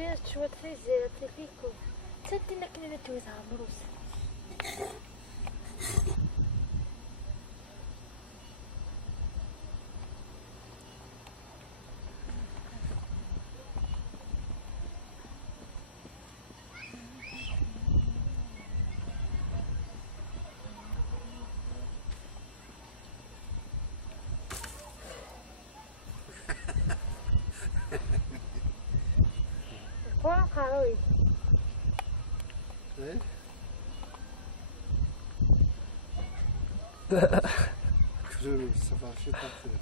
فيها شوية زيت فيكو تدينا كنا نتويتها مروس كون خاوي ايه كلوني بالصفا شو تاكل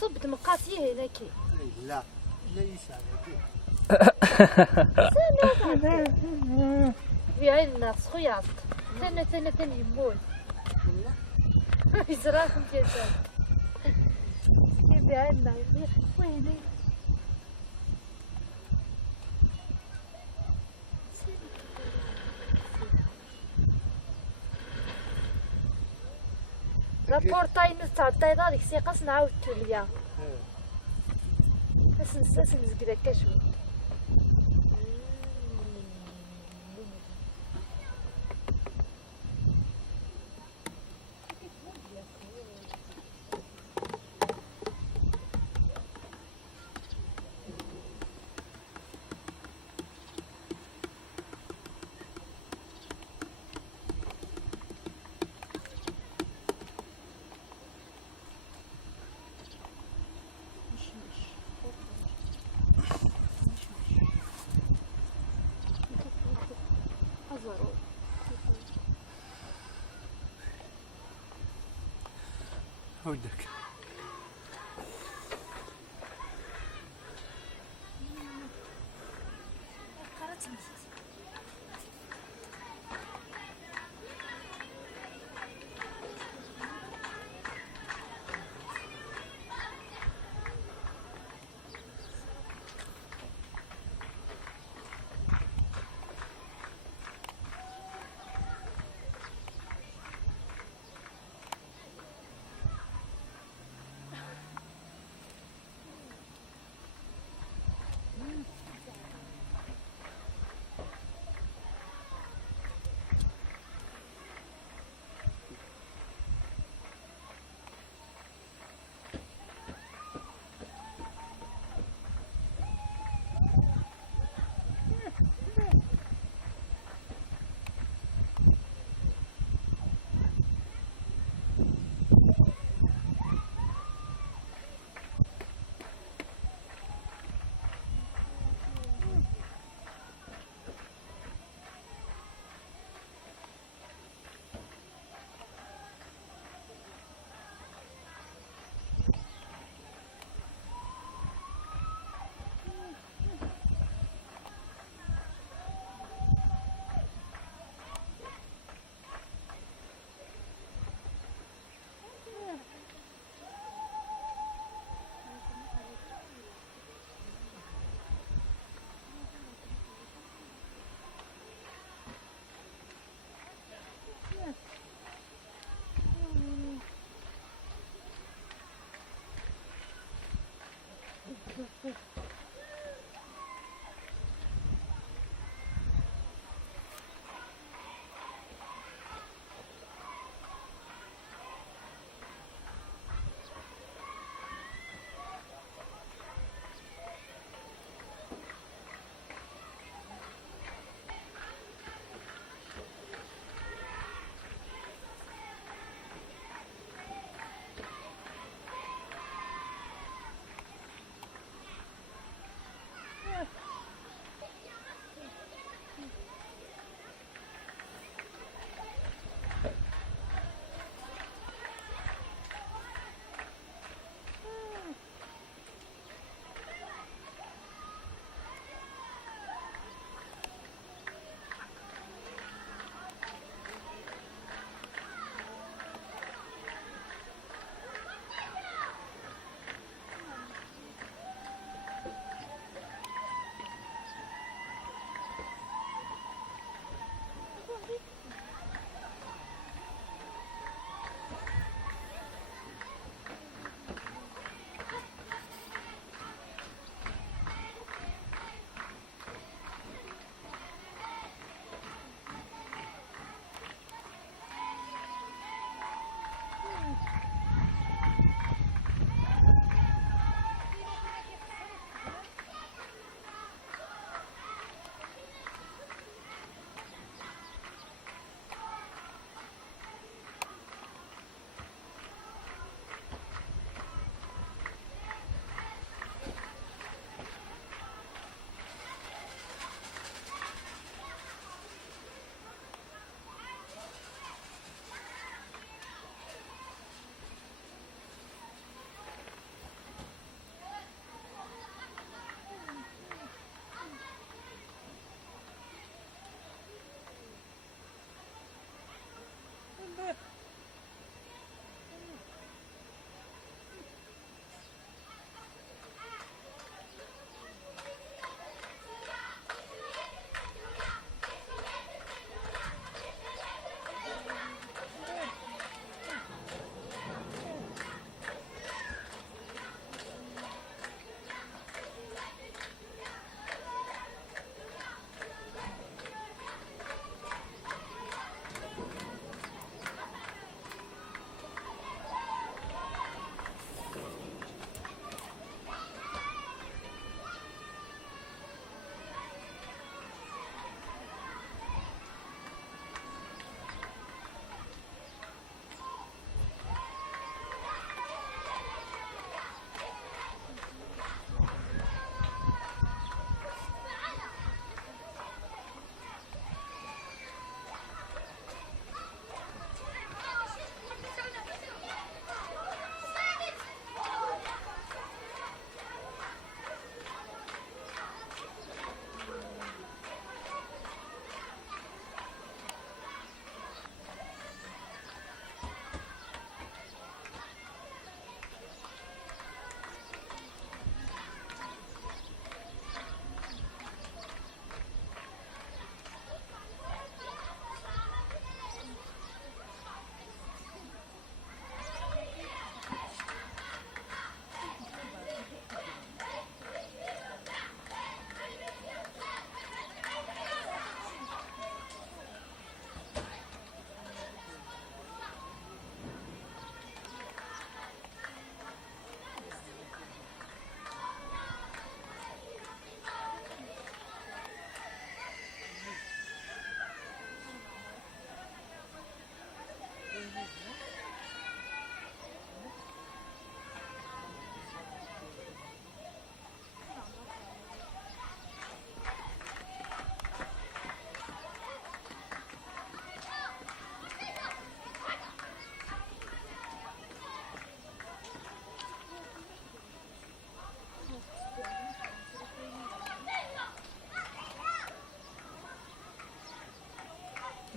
صبت مقاسيه هناك لا ليس عليك في عندنا صخيات ثاني يموت يزراكم كيسان في عندنا ويني لابورتاي نتعطي دارك سيقاس نعاود توليا اسن زقدا كشو ودك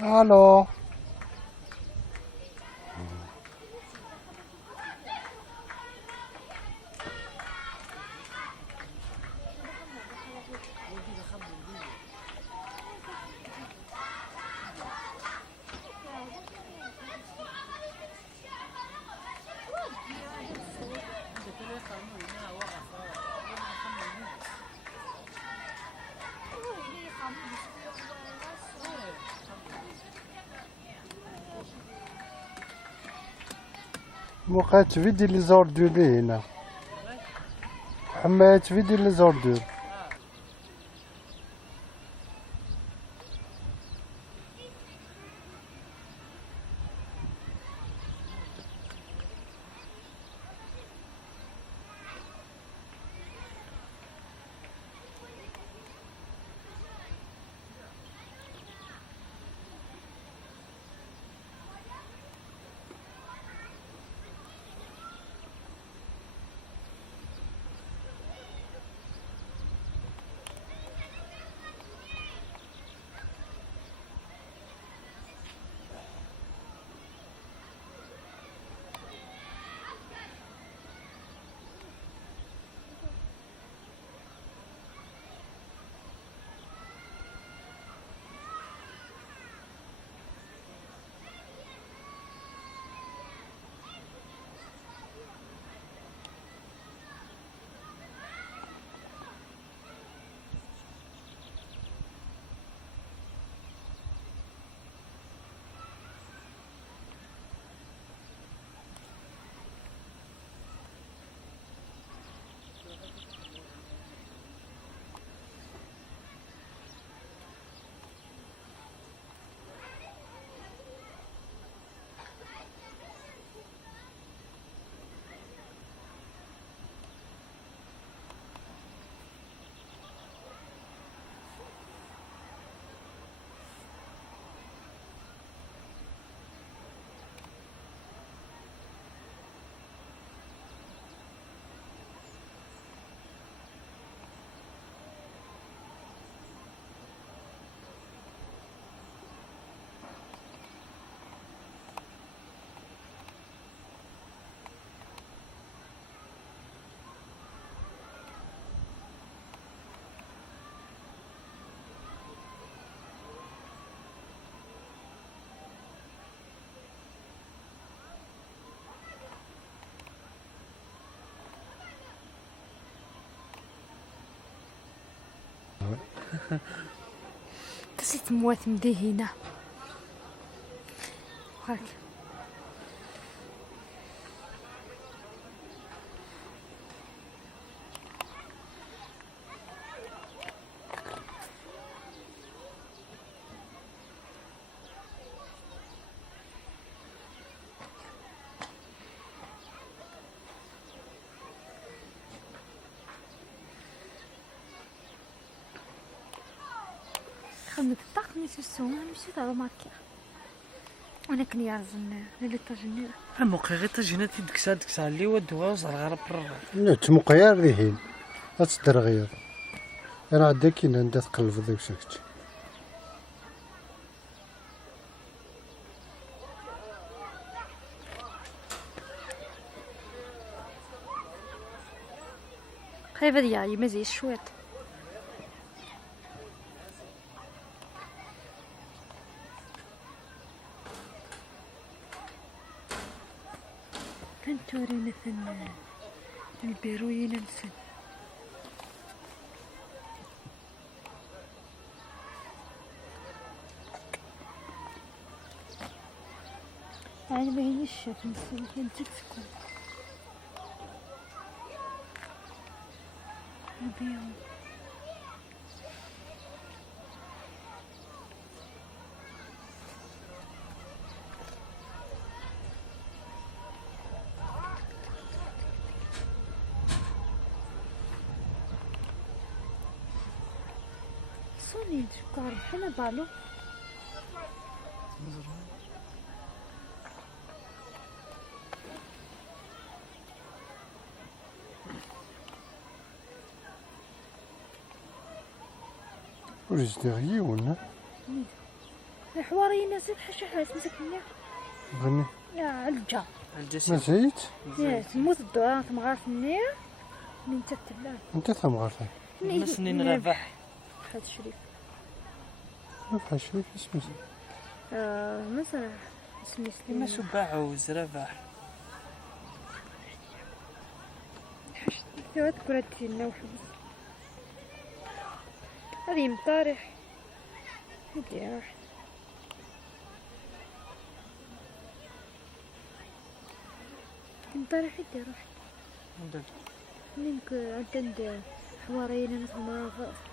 الو. موقعت فيديو لي زوردور لي هنا. حمايت فيديو لي زوردور. تسيت موات مديهنة هاك. خدمت الطاقم يسوسون مشيت على ماكيا وانا كني يعزن اللي طاجني الموقع غير تجيناتي دكسا اللي ودوها وزر غرب برا. لا تمقيار ذهين أتصدر غير أنا عندك إن أنت تقلب ذيك شكت. خايفة ديالي مزي شويت. كنتوري مثل البيروين نسن يعني ما هينيش شاف نسن كنتك تكون نبيهم. صوني شكار بحال بالو ورجدي غيون. حواري ناس حشا حاس مسكني غني يا علجا ما الجسد زيت يا تموت الدوران تمغارفني من تتلا انت ثم غرفة مسنين ربح هاد الشريف ما فيها شريف اسمه مثلا اسمي إما سليمان سباعوز ربح سوات كراتين وحبس هذه مطارح هدي راح مطارح هدي راح منك عند حوارينا ناس مرافق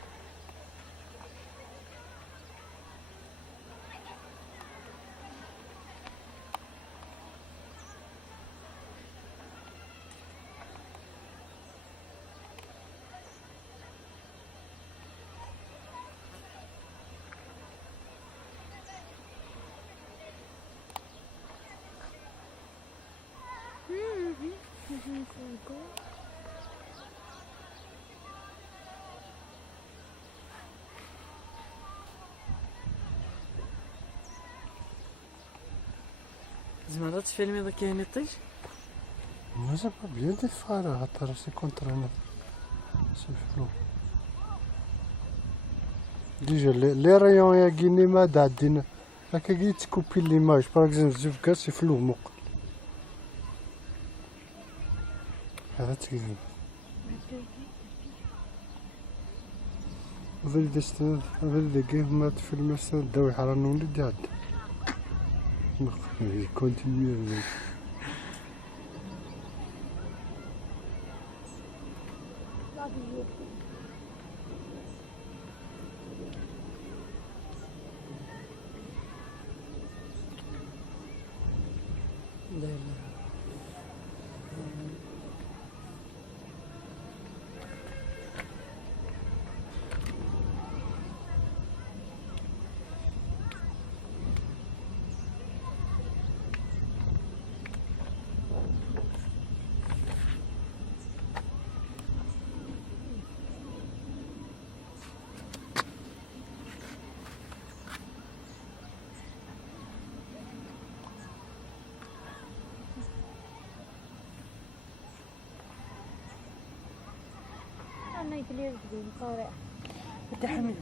زمان فيلمي ذا كاين يطيش ما زال بيان دي فارغ ترى سي كونتر سي فلو ديجا لي رايون يا كيني ما دعدينا هكا كي تكوبي ليماج باغ اكزومبل زوف كاس يفلو مقل هذا تكذب هذا دستان هذا كيف ما تفيلم استان داوي حرانون اللي دعد كونتينيو لا لا أنا يدلي يزبون طارع تحمل